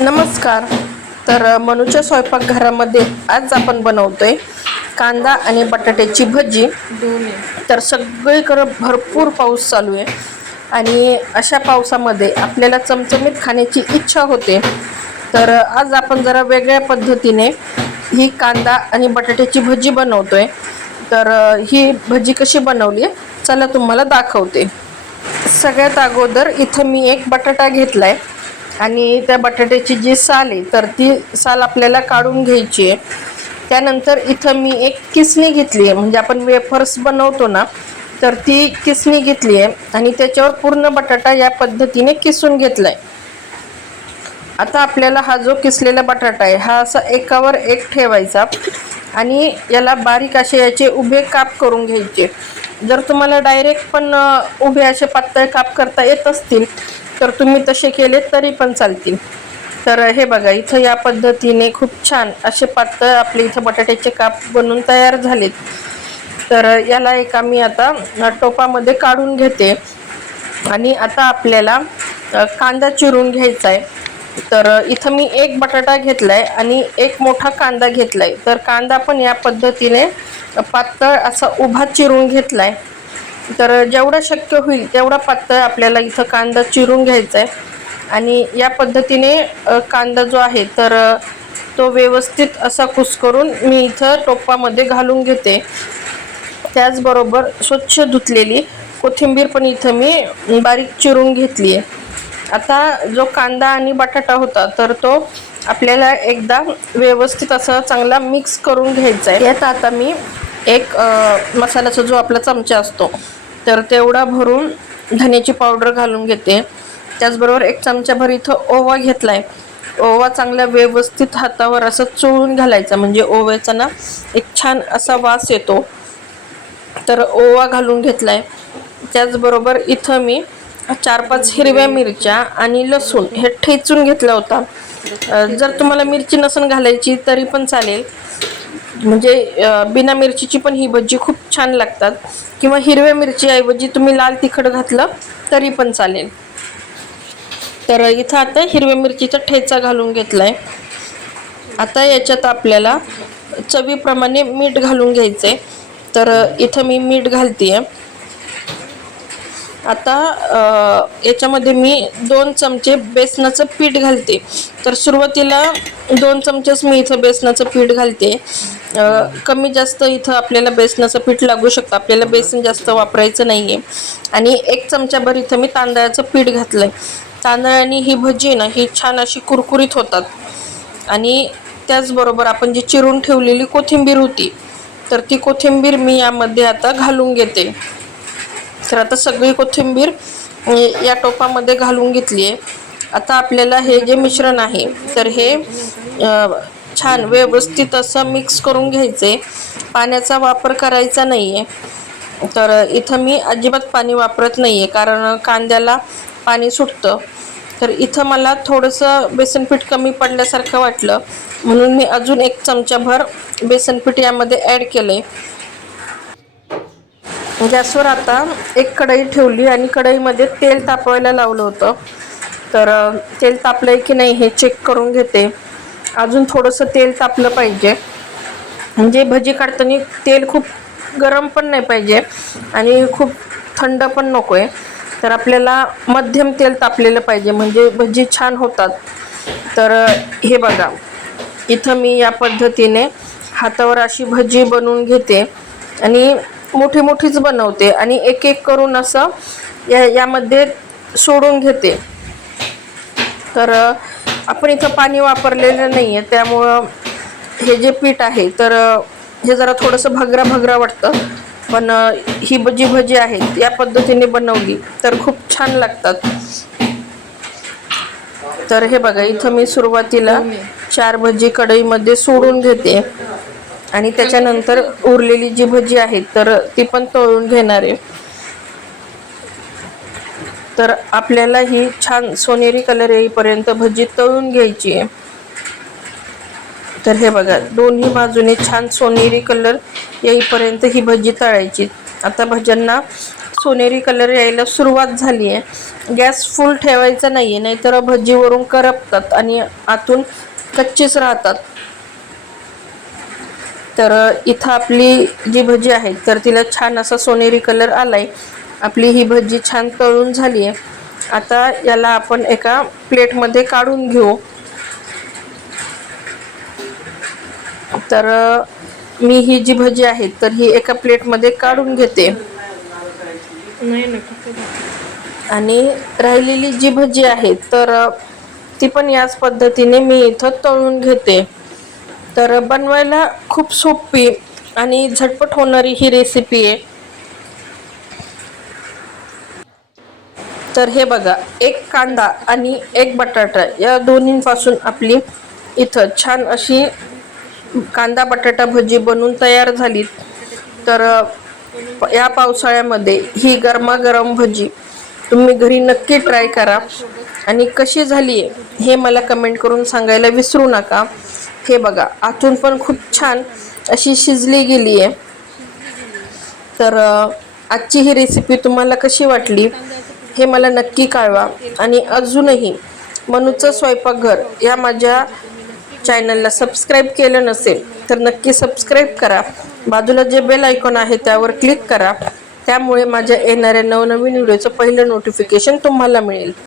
नमस्कार. मनूच्या स्वयंपाकघरामध्ये आज आपण बनवतोय कांदा आणि बटाट्याची भजी. तर सगळीकडे भरपूर पाऊस चालू आहे आणि अशा पावसामध्ये आपल्याला चमचमीत खाण्याची इच्छा होते. तर आज आपण जरा वेगळ्या पद्धतीने ही कांदा आणि बटाट्याची भजी बनवतोय. तर ही भजी कशी बनवली चला तुम्हाला दाखवते. सगळ्यात अगोदर इथं मी एक बटाटा घेतलाय आणि त्या बटाट्याची जी साल आहे तर ती साल आपल्याला काढून घ्यायची आहे. त्यानंतर इथं मी एक किसणी घेतली आहे, म्हणजे आपण वेफर्स बनवतो ना, तर ती किसणी घेतली आहे आणि त्याच्यावर पूर्ण बटाटा या पद्धतीने किसून घेतलाय. आता आपल्याला हा जो किसलेला बटाटा आहे हा असा एकावर एक ठेवायचा आणि याला बारीक असे याचे उभे काप करून घ्यायचे. जर तुम्हाला डायरेक्ट पण उभे असे पातळ काप करता येत असतील तर तुम्ही तसे केले तरी पण चालतील. तर हे बघा, इथं या पद्धतीने खूप छान असे पातळ आपले इथं बटाट्याचे काप बनून तयार झालेत. तर याला एका मी आता टोपामध्ये काढून घेते आणि आता आपल्याला कांदा चिरून घ्यायचा आहे. तर इथं मी एक बटाटा घेतलाय आणि एक मोठा कांदा घेतलाय. तर कांदा पण या पद्धतीने पातळ असा उभा चिरून घेतलाय. तर जेवढं शक्य होईल तेवढा पातळ आपल्याला इथं कांदा चिरून घ्यायचा आहे आणि या पद्धतीने कांदा जो आहे तर तो व्यवस्थित असा कुस्करून मी इथं टोपामध्ये घालून घेते. त्याचबरोबर स्वच्छ धुतलेली कोथिंबीर पण इथं मी बारीक चिरून घेतली आहे. आता जो कांदा आणि बटाटा होता तर तो आपल्याला एकदा व्यवस्थित असा चांगला मिक्स करून घ्यायचा आहे. यात आता मी एक मसाल्याचा जो आपला चमचा असतो तर तेवढा भरून धन्याची पावडर घालून घेते. त्याचबरोबर एक चमचाभर इथं ओवा घेतलाय. ओवा चांगला व्यवस्थित हातावर असं चोळून घालायचा, म्हणजे ओव्याचा ना एक छान असा वास येतो. तर ओवा घालून घेतलाय. त्याचबरोबर इथं मी 4-5 हिरव्या मिरच्या आणि लसूण हे ठेचून घेतला होता. जर तुम्हाला मिरची नसून घालायची तरी पण चालेल, म्हणजे बिना मिरचीची पण ही भजी खूप छान लागतात, किंवा हिरव्या मिरची ऐवजी तुम्ही लाल तिखट घातलं तरी पण चालेल. तर इथं आता हिरव्या मिरचीचा ठेचा घालून घेतलाय. आता याच्यात आपल्याला चवीप्रमाणे मीठ घालून घ्यायचंय. तर इथं मी मीठ घालतेय. आता याच्यामध्ये मी 2 चमचे बेसनाचं पीठ घालते. तर सुरुवातीला 2 चमचेच मी इथं बेसनाचं पीठ घालते. कमी जास्त इथं आपल्याला बेसनाचं पीठ लागू शकतं, आपल्याला बेसन जास्त वापरायचं नाहीये. आणि 1 चमचाभर इथं मी तांदळाचं पीठ घातलंय. तांदळाने ही भजी ना ही छान अशी कुरकुरीत होतात. आणि त्याचबरोबर आपण जी चिरून ठेवलेली कोथिंबीर होती तर ती कोथिंबीर मी यामध्ये आता घालून घेते. तर आता सगळी कोथिंबीर या टोपामध्ये घालून घेतली आहे. आता आपल्याला हे जे मिश्रण आहे तर हे छान व्यवस्थित असं मिक्स करून घ्यायचे. पाण्याचा वापर करायचा नाहीये. तर इथं मी अजिबात पाणी वापरत नाहीये, कारण कांद्याला पाणी सुटतं. तर इथं मला थोडंसं बेसनपीठ कमी पडल्यासारखं वाटलं म्हणून मी अजून 1 चमचाभर बेसनपीठ यामध्ये ॲड केलंय. गॅसवर आता एक कढई ठेवली आणि कढईमध्ये तेल तापवायला लावलं होतं. तर तेल तापलंय की नाही हे चेक करून घेते. अजून थोडंसं तेल तापलं पाहिजे, म्हणजे भजी काढताना तेल खूप गरम पण नाही पाहिजे आणि खूप थंड पण नको आहे. तर आपल्याला मध्यम तेल तापलेलं पाहिजे, म्हणजे भजी छान होतात. तर हे बघा, इथं मी या पद्धतीने हातावर अशी भजी बनवून घेते आणि मोठी मोठीच बनवते आणि एक एक करून असं यामध्ये सोडून घेते. तर आपण इथं पाणी वापरलेलं नाही आहे, त्यामुळं हे जे पीठ आहे तर हे जरा थोडंसं भगरा भगरा वाटतं. पण ही जी भजी आहेत या पद्धतीने बनवली तर खूप छान लागतात. तर हे बघा, इथं मी सुरुवातीला 4 भजी कढईमध्ये सोडून घेते आणि त्याच्यानंतर उरलेली जी भजी आहे तर ती पण तळून घेणार आहे. तर आपल्याला ही छान सोनेरी कलर येईपर्यंत भजी तळून घ्यायची आहे. तर हे बघा, दोन्ही बाजूने छान सोनेरी कलर येईपर्यंत ही भजी तळायची. आता भज्यांना सोनेरी कलर यायला सुरुवात झाली आहे. गॅस फुल ठेवायचा नाही आहे, नाहीतर भजीवरून करपतात आणि आतून कच्चीच राहतात. तर इथं आपली जी भजी आहे तर तिला छान असा सोनेरी कलर आलाय. आपली ही भजी छान तळून झाली आहे. आता याला आपण एका प्लेटमध्ये काढून घेऊ. तर मी ही जी भजी आहे तर ही एका प्लेटमध्ये काढून घेते. आणि राहिलेली जी भजी आहे तर ती पण याच पद्धतीने मी इथं तळून घेते. तर बनवायला खूप सोपी आणि झटपट होणारी ही रेसिपी आहे. तर हे बघा, एक कांदा आणि एक बटाटा या दोन्हींपासून आपली इथं छान अशी कांदा बटाटा भजी बनवून तयार झाली. तर या पावसाळ्यामध्ये ही गरमागरम भजी तुम्ही घरी नक्की ट्राय करा आणि कशी झाली आहे हे मला कमेंट करून सांगायला विसरू नका. हे बघा, आतून पण खूप छान अशी शिजली गेली आहे. तर आजची ही रेसिपी तुम्हाला कशी वाटली हे मला नक्की कळवा. आणि अजूनही मनूचं स्वयंपाकघर या माझ्या चॅनलला सबस्क्राईब केलं नसेल तर नक्की सबस्क्राईब करा. बाजूला जे बेल आयकॉन आहे त्यावर क्लिक करा. त्यामुळे माझ्या येणाऱ्या नवनवीन व्हिडिओचं पहिलं नोटिफिकेशन तुम्हाला मिळेल.